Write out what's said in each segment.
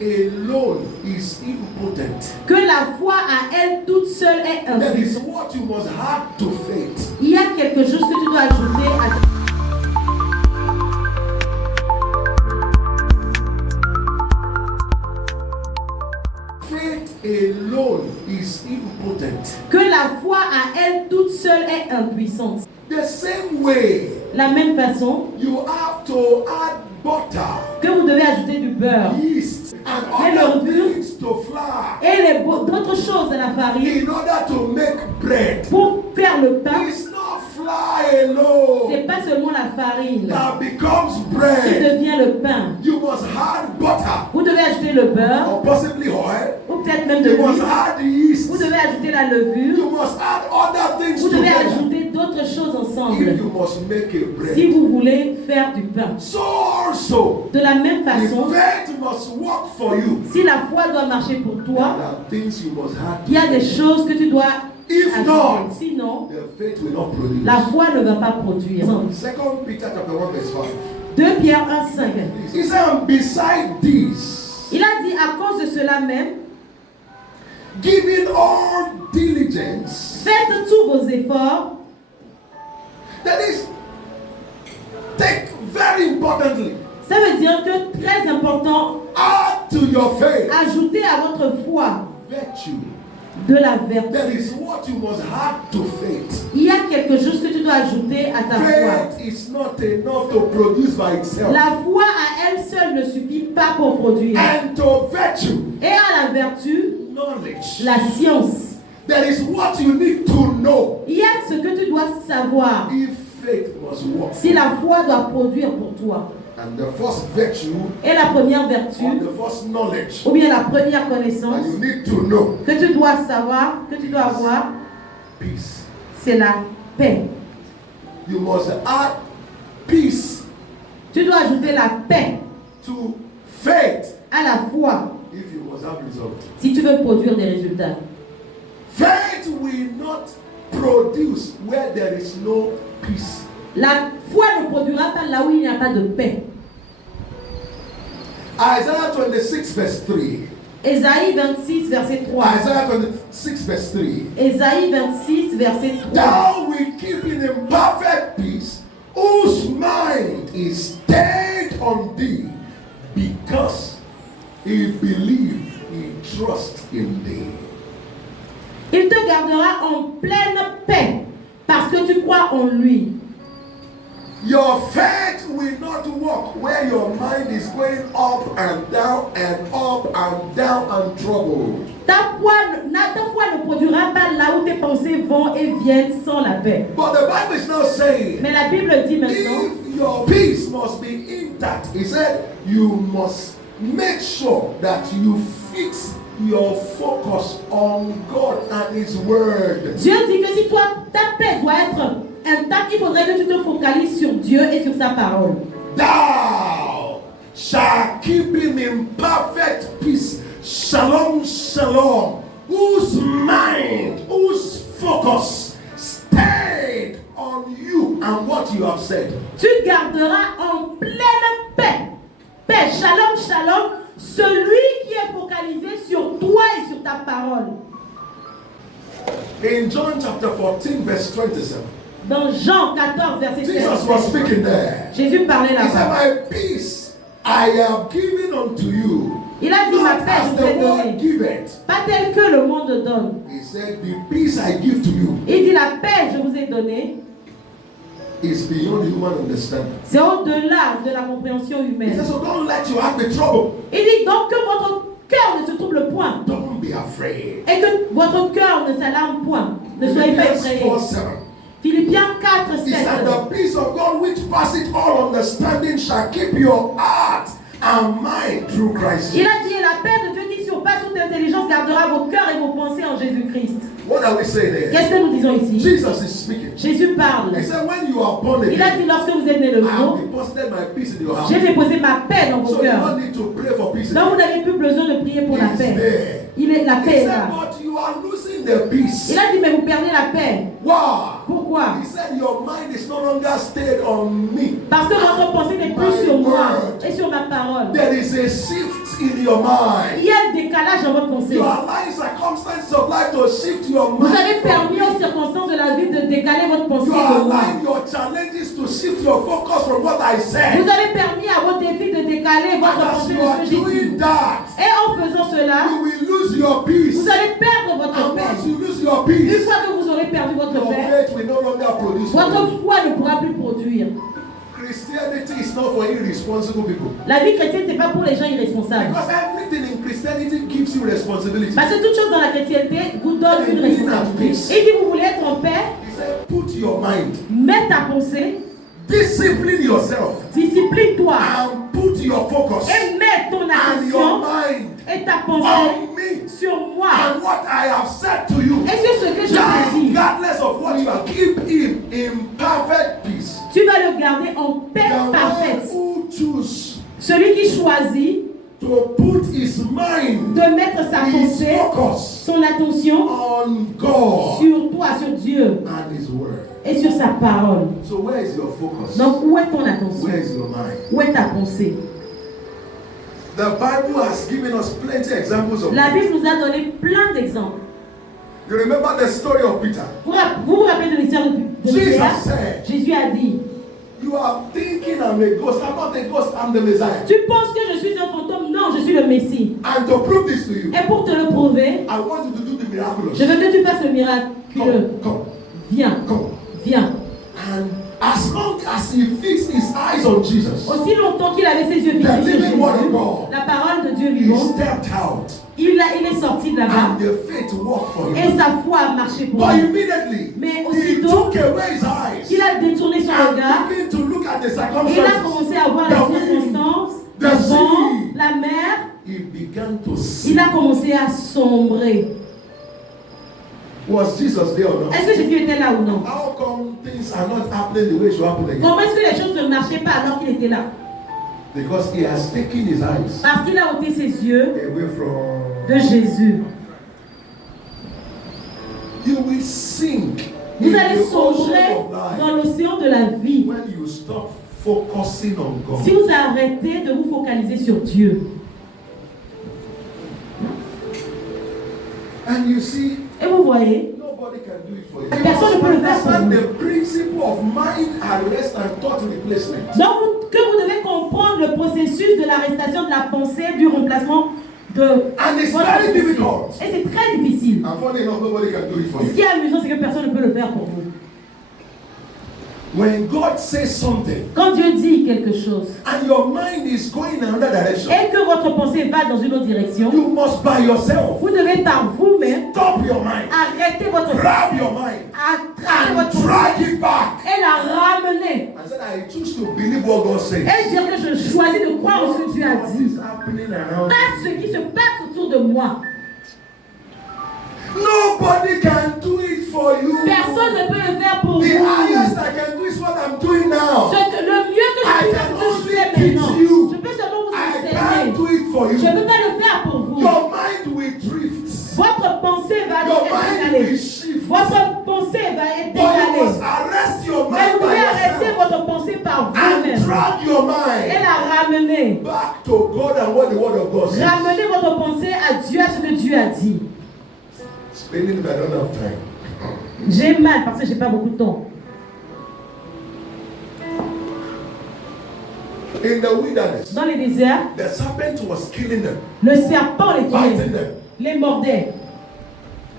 alone is impotent. Que la foi à elle toute seule est That is impuissante. what you must add to faith. Il y a quelque chose que tu dois ajouter à Faith alone is impotent. que la foi à elle toute seule est impuissante. The same way La même façon you have to add butter, que vous devez ajouter du beurre yeast, and Mais other le- things to flour et d'autres choses à la farine in order to make bread. pour faire le pain. It's not flour alone C'est pas seulement la farine that becomes qui bread. devient le pain. You must add butter Vous devez ajouter le beurre or possibly oil. ou peut-être même de You must l'huile. add yeast. Vous devez ajouter la levure. You must add other things Vous devez together ajouter d'autres choses if ensemble you must make a si bread. vous voulez faire du pain. So also, De la même the façon, faith must work for you. si la foi doit marcher pour There toi, are things you must add. il y a des choses que tu dois If ajouter. not, Sinon, the faith will not produce. la foi ne va pas produire. 2 Peter chapter 1 verse 5. 2 Pierre 1, 5. He said, and beside this, Il a dit à cause de cela même, giving all diligence, faites tous vos efforts. that is, take very importantly, Ça veut dire que très important, add to your faith ajoutez à votre foi virtue. de la vertu. That is what you must add to faith. Il y a quelque chose que tu dois ajouter à ta foi. Faith is not enough to produce by itself. La foi à elle seule ne suffit pas pour produire. And to virtue, Et à la vertu, knowledge. la science. That is what you need to know Il y a ce que tu dois savoir if faith must work. si la foi doit produire pour toi. And the first virtue, Et la première vertu, or the first knowledge ou bien la première that connaissance you need to know, que tu dois savoir, que tu dois avoir, peace. c'est la paix. You must add peace Tu dois ajouter la paix to faith à la foi if you must have result. si tu veux produire des résultats. Faith will not produce where there is no peace. La foi ne produira pas là où il n'y a pas de paix. Isaiah 26 verse 3. Ésaïe 26, verset 3. Isaiah 26 verse 3. Ésaïe 26, verset 3. Thou will keep in perfect peace, whose mind is stayed on thee, because he believe, he trust in thee. Il te gardera en pleine paix parce que tu crois en lui. Your faith will not work where your mind is going up and down and up and down and troubled. Ta foi ne produira pas là où tes pensées vont et viennent sans la paix. But the Bible is now saying, Mais la Bible dit maintenant, if your peace must be intact, he said, you must make sure that you fix your focus on God and His Word. Dieu dit que si toi, ta paix doit être intacte, il faudrait que tu te focalises sur Dieu et sur sa parole. Thou shalt keep him in perfect peace. Shalom, shalom. Whose mind, whose focus stayed on you and what you have said. Tu garderas en pleine paix. Paix, shalom, shalom, celui qui est focalisé sur toi et sur ta parole. In John chapter 14, verse 27, Dans Jean 14, verset Jesus was 16, speaking there. Jésus parlait He said, là-bas. my peace I have given unto you, Il a dit, ma not paix, as je the vous ai world donnée. giveth. Pas tel que le monde donne. He said, the peace I give to you Il dit, la paix, je vous ai donnée. is beyond human understanding. C'est au-delà de la compréhension He humaine. said, so don't let your heart be troubled. Il dit donc que votre cœur ne se trouble point. Don't be afraid. Et que votre cœur ne s'alarme point. Ne soyez pas Philippians effrayés. 4:7. Philippiens 4, He 7. said, the peace of God which passeth all understanding shall keep your heart and mind through Christ Il Jesus. a dit, et la paix de Dieu qui surpasse toute intelligence gardera vos cœurs et vos pensées en Jésus-Christ. What are we saying there? Qu'est-ce que nous disons ici? Jesus is speaking. Jésus parle. He said, when you are born Il a again, dit, lorsque vous êtes né de I have nouveau, deposited my peace in your heart. j'ai déposé ma paix dans vos So you cœurs. don't need to pray for peace. Donc vous n'avez plus besoin de prier pour la It's paix. there. La He paix est said, là. but you are losing the peace. Il a dit, mais vous perdez la paix. Why? Pourquoi? He said, your mind is no longer stayed on me. Parce que votre pensée n'est plus sur moi et sur ma parole. There is a shift in your mind. Il y a un décalage dans votre pensée. You allow circumstances of life to shift your Vous mind. avez permis aux circonstances de la vie de décaler votre pensée. You allow your challenges to shift your focus from what I said. Vous avez permis à vos défis de décaler votre And as pensée you de are ce que j'ai doing dit. that, Et en faisant cela, you will lose your peace. vous allez perdre votre And paix. once you lose your Une peace, fois que vous aurez perdu votre your paix, faith will no longer produce. for you. votre foi ne pourra plus produire. Christianity is not for irresponsible people. La vie chrétienne, ce n'est pas pour les gens irresponsables. Because everything in Christianity gives you responsibility. Parce que toute chose dans la chrétienté vous donne une responsabilité. Et si vous voulez être en paix, He said, put your mind, mets ta pensée, discipline yourself, discipline-toi and put your focus et mets ton and your attention mind et ta pensée on me sur moi and what I have said to you. et sur ce que je te dis. Regardless of what you are, keep him in perfect peace. Tu vas le garder en paix The one parfaite. who choose Celui qui choisit to put his mind, de mettre sa his pensée, focus son attention on God sur toi, sur Dieu and his word. et sur sa parole. So where is your focus? Donc où est ton attention? Where is your mind? Où est ta pensée? The Bible has given us plenty of examples of La it. Bible nous a donné plein d'exemples. You remember the story of Peter? Vous vous rappelez de l'histoire de Jesus Pierre? said, Jésus a dit, you are thinking I'm a ghost. I'm not a ghost, I'm the Messiah. tu penses que je suis un fantôme? Non, je suis le Messie. And to prove this to you, Et pour te le prouver, I want you to do the miraculous. je veux que tu fasses le miraculeux. Come. Viens, Come. viens. And as long as he fixed his eyes on Jesus, Aussi longtemps qu'il avait ses yeux the fixés sur living word of Jésus, God, la parole de Dieu he vivant, stepped out il est sorti de là-bas. and the faith worked for Et him. sa foi a marché pour But lui. immediately, Mais he aussitôt took away his eyes qu'il a détourné son regard, and began to look at the et il a circumstances. commencé à voir les The wind, circonstances, the le vent, sea. la mer. He began to see. Il a commencé à sombrer. Was Jesus there or not? Est-ce que Jésus était là ou non? How come things are not happening the way it should happen again? Comment est-ce que les choses ne marchaient pas alors qu'il était là? Because he has taken his eyes Parce qu'il a ôté ses yeux away from. de Jésus. You will sink Vous in allez the ocean sombrer of life dans l'océan de la vie when you stop focusing on God. si vous arrêtez de vous focaliser sur Dieu. And you see, Et vous voyez, nobody can do it for you. Personne ne peut le faire pour Understand vous. the principle of mind arrest and thought replacement. donc que vous devez comprendre le processus de l'arrestation de la pensée, du remplacement de And it's votre very pensée. difficult. Et c'est très difficile. And funny enough, nobody can do it for Ce you. qui est amusant, c'est que personne ne peut le faire pour vous. When God says something Quand Dieu dit quelque chose and your mind is going in another direction, et que votre pensée va dans une autre direction, you must by yourself vous devez par vous-même stop your mind, arrêter votre grab pensée, your mind, attraper and votre pensée drag it back. et la ramener. And said, I choose to believe what God says. Et dire que je choisis de croire en ce que Dieu a What dit. is happening around Pas ce qui se passe autour de moi. Nobody can do it for you. Personne ne peut le faire pour The vous. highest I can do is what I'm doing now. Le mieux que I je can peux only faire teach maintenant, you. je peux seulement vous I enseigner. can't do it for Je ne you. peux pas le faire pour vous. Your mind will drift. Votre pensée va Your être mind décalée. will shift. Votre pensée va être But you décalée. must arrest your Mais mind vous by pouvez arrêter yourself votre pensée par and vous-même drag your et mind la ramener. back to God and what the word of God says. Ramenez votre pensée à Dieu, à ce que Dieu a dit. Explaining that I don't have time. J'ai mal parce que j'ai pas beaucoup de temps. In the wilderness, Dans les déserts, the serpent was killing them, le serpent les biting tuait, them. les mordait.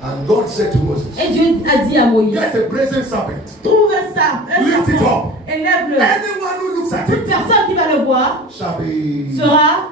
And God said to Moses, Et Dieu a dit à Moïse, get a brazen serpent. trouve ça, un Lift it serpent, up. élève-le. Anyone who looks at Toute it personne qui va le voir shall be. sera,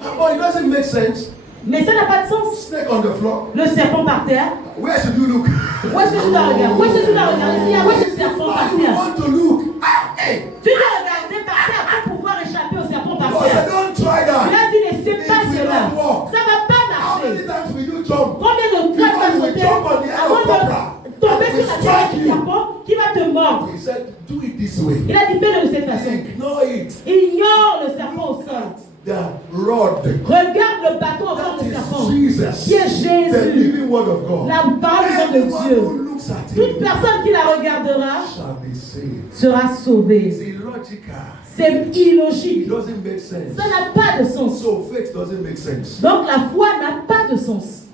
But it doesn't make sense. mais ça n'a pas de sens. Snake on the floor. Le serpent par terre. Where should you look? Où est-ce que tu dois regarder? Où est-ce que tu dois regarder? S'il y a où est-ce que le serpent Why par you terre? want to look? Ah, hey. Tu dois regarder par terre pour pouvoir échapper au serpent par God said, terre. don't try Tu that. as dit, laissez pas It will cela. not work. Ça ne va pas How many marcher. times will you jump? Combien de fois tu vas Because you sauter jump on the head avant of cobra. de tomber sur la tête du serpent qui va te mordre? He said, do it this way. Il a dit, fais-le de cette façon. Ignore it. Ignore le serpent au sol. The rod. Regarde le bateau en forme That de is serpent. Jesus. Qui est The Jésus. living word of God. La parole vivante de Anyone Dieu. who looks at Toute it personne qui la regardera shall be saved. sera sauvée. It's illogical. C'est illogique. It doesn't make sense. Ça n'a pas de sens. So faith doesn't make sense. Donc la foi n'a pas de sens.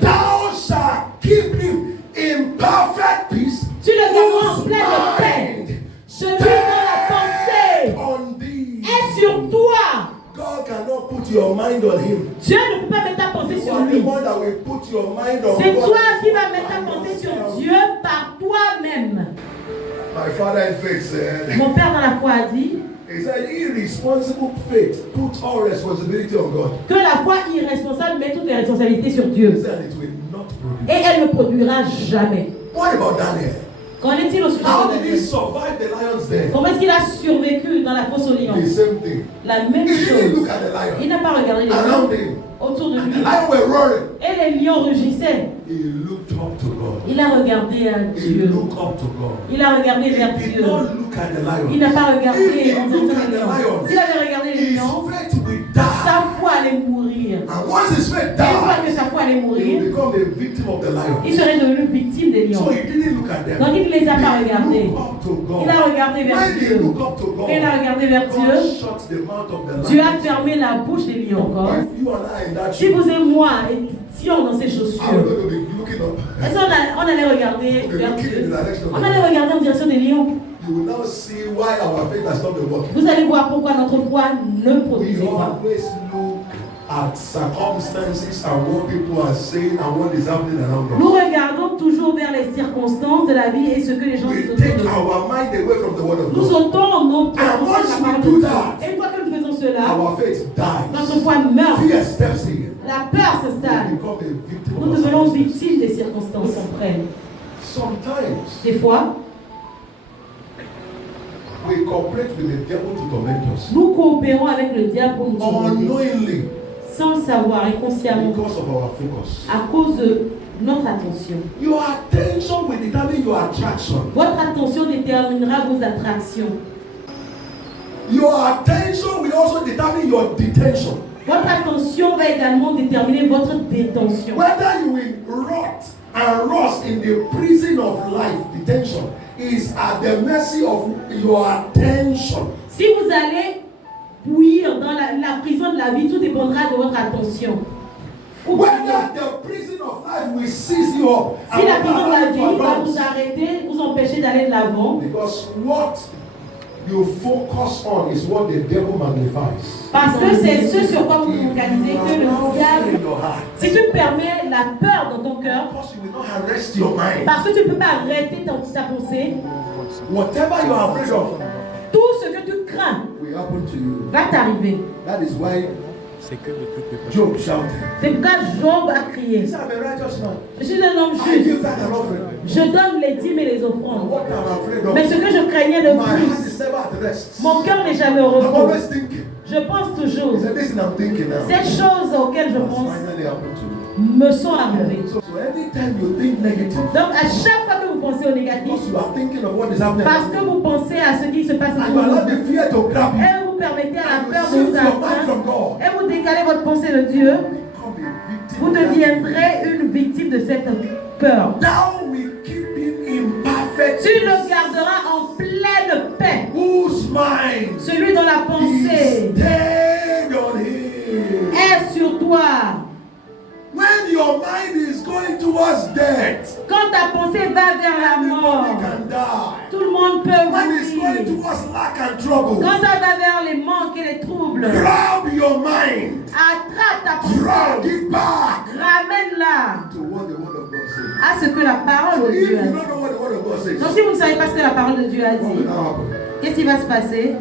Thou shalt keep him in perfect peace. Tu le garderas en whose pleine paix. mind Celui dont la pensée on thee. est sur toi. God cannot put your mind on him. Dieu ne peut pas mettre ta pensée You sur are the lui. one that will put your mind on C'est God. toi qui vas mettre ta pensée sur Dieu par toi-même. My father in faith said, Mon père dans la foi a dit he said, irresponsible faith puts all responsibility on God. que la foi irresponsable met toutes les responsabilités sur He Dieu. said it will not produce. Et elle ne produira jamais. What about Daniel? Qu'en est-il au sujet How de did he Daniel? survive the lions there? Comment est-ce qu'il a survécu dans la fosse aux lions? The same thing. La même He didn't look chose. at the lion. Il n'a pas regardé les Around lions him. autour de The lui. lion were roaring. Et les lions rugissaient. He looked up to God. Il a regardé à He Dieu. looked up to God. Il a regardé vers He did Dieu. not look at the lion. Il n'a pas regardé If he en looked direction at des the lions. lion, S'il avait regardé les his lions, faith will die. sa foi allait mourir. And once his faith Et une fois que dies, sa foi allait he will mourir, become a victim of the lion. il serait devenu victime des lions. So he didn't look at them. Donc il ne les a pas He regardés. looked up to God. Il a regardé vers When he Dieu. looked up to God, Et il a regardé vers God Dieu. shut the mouth of the Dieu lion. a fermé la bouche des lions encore. If you and I in that Si shoe, vous et moi étions dans ces are we chaussures, going to be looking up? est-ce qu'on allait regarder Okay, vers looking in Dieu? the direction of On the allait lion. regarder en direction des lions. You will now see why our faith has not been working. Vous allez voir pourquoi notre foi ne We produisait pas. always look at circumstances and what people are saying and what is happening around Nous us. regardons toujours vers les circonstances de la vie et ce que les gens We disent autour take de nous. our mind away from the word of Nous God. sautons notre And foi once sur la we parole do de Dieu. that, Et une fois que nous faisons cela, Our faith dies. notre foi meurt. Fear steps in. La peur We s'installe. become a victim Nous of devenons our circumstances. victimes des circonstances qu'on prenne. Sometimes Des fois, we cooperate with the devil to torment us. nous coopérons avec le diable pour nous tourmenter, Unknowingly, sans le savoir et consciemment, because of our focus. à cause de notre attention. Your attention will determine your attraction. Votre attention déterminera vos attractions. Your attention will also determine your detention. Votre attention va également déterminer votre détention. Whether you will rot and rust in the prison of life, detention, is at the mercy of your attention. Si vous allez bouillir dans la prison de la vie, tout dépendra de votre attention. Whether the prison of life will seize you up Si la prison de la allow you vie to va advance. vous arrêter, vous empêcher d'aller de l'avant, Because what you focus on is what the devil magnifies. parce que c'est ce sur quoi vous vous focalisez que If you le allow fear diable. in your heart, Si tu permets la peur dans ton cœur, because you will not arrest your mind. parce que tu ne peux pas arrêter ta pensée, Whatever you are afraid of tout ce que tu crains will happen to you. va t'arriver. That is why C'est que le truc de Job shouted. C'est pourquoi Job a He crié. said, I'm a righteous man. Je suis un homme I give juste. that an offering. Je donne les dîmes et les offrandes. What I'm afraid of. Mais ce que je craignais le My heart plus, is never at rest. mon cœur n'est jamais au I'm repos. always thinking. Je pense toujours. He said, this thing I'm thinking now. Ces choses auxquelles je Has pense finally happened to me. me sont arrivées. So anytime you think negative, Donc à chaque fois que vous pensez au négatif, because you are thinking of what is happening, parce que vous pensez à ce qui se passe and autour you de allow vous, the fear to grab you, et vous permettez à la and peur you de shift vous your mind atteindre, from God, et vous décalez votre pensée de Dieu, become a victim vous of that deviendrez une victime de cette peur. Thou will keep him in perfect Tu le peace, garderas en pleine paix. whose mind Celui dont la is pensée stayed on him. est sur toi. When your mind is going towards death, Quand ta pensée va vers la mort, everybody can die. tout le monde peut When it's going mourir. towards lack and trouble, Quand ça va vers les manques et les troubles, grab your mind, attrape ta drag pensée, it back ramène-la to what the word of God says. à ce que la parole So de if Dieu you a dit. don't know what the word of God says, Donc si vous ne savez pas ce que la parole de Dieu a what will dit, now happen? qu'est-ce qui va se passer?